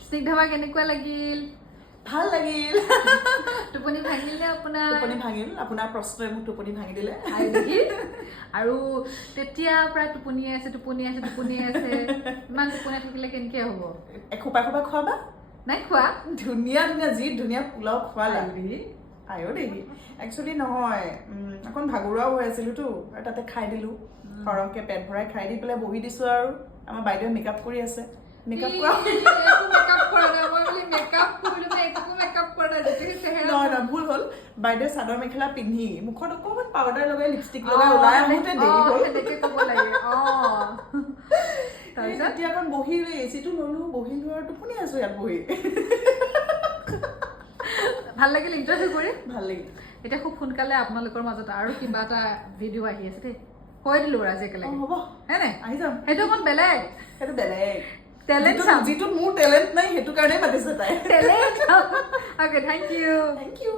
স্নিগ্ধাবা কেনেকুৱা লাগিল ভাল লাগিল টোপনি ভাঙিল নে আপোনাৰ টোপনি ভাঙিল আপোনাৰ প্ৰশ্নই মোক টোপনি ভাঙি দিলে আৰু তেতিয়া প্ৰায় টোপনি আছে ইমান টোপনি থাকিলে কেনেকে হ'ব এখোপা খোপা খোৱাবা নাই খোৱা ধুনীয়া যি ধুনীয়া পোলাও খোৱালা আয়ো দেই একচুৱেলি নহয় অকণ ভাগৰুৱাও হৈ আছিলোতো আৰু তাতে খাই দিলো সৰহকে পেট ভৰাই খাই দি পেলাই বহি দিছো আৰু আমাৰ বাইদেৱে মেকআপ কৰি আছে মেকআপ নহয় ভুল হ'ল বাইদেৱে চাদৰ মেখেলা পিন্ধি মুখত অকণমান পাউডাৰ লগাই লিপষ্টিক লগাই ওলাই আহোঁতে দেৰি হ'ল তেতিয়া অকণ বহি এচিটো ললো বহি লোৱা আৰু টোপনি আছো ইয়াত বহি ভাল লাগিল ইণ্টাৰভিউ কৰি ভাল লাগিল এতিয়া খুব সোনকালে আপোনালোকৰ মাজত আৰু কিবা এটা ভিডিঅ' আহি আছে দেই কৈ দিলো আজি একেলগে হ'ব হয়নে আহি যাম সেইটো অকণ বেলেগ সেইটো বেলেগ টেলেণ্ট যিটো মোৰ টেলেণ্ট নাই সেইটো কাৰণে মাতিছে তাই talent okay thank you thank U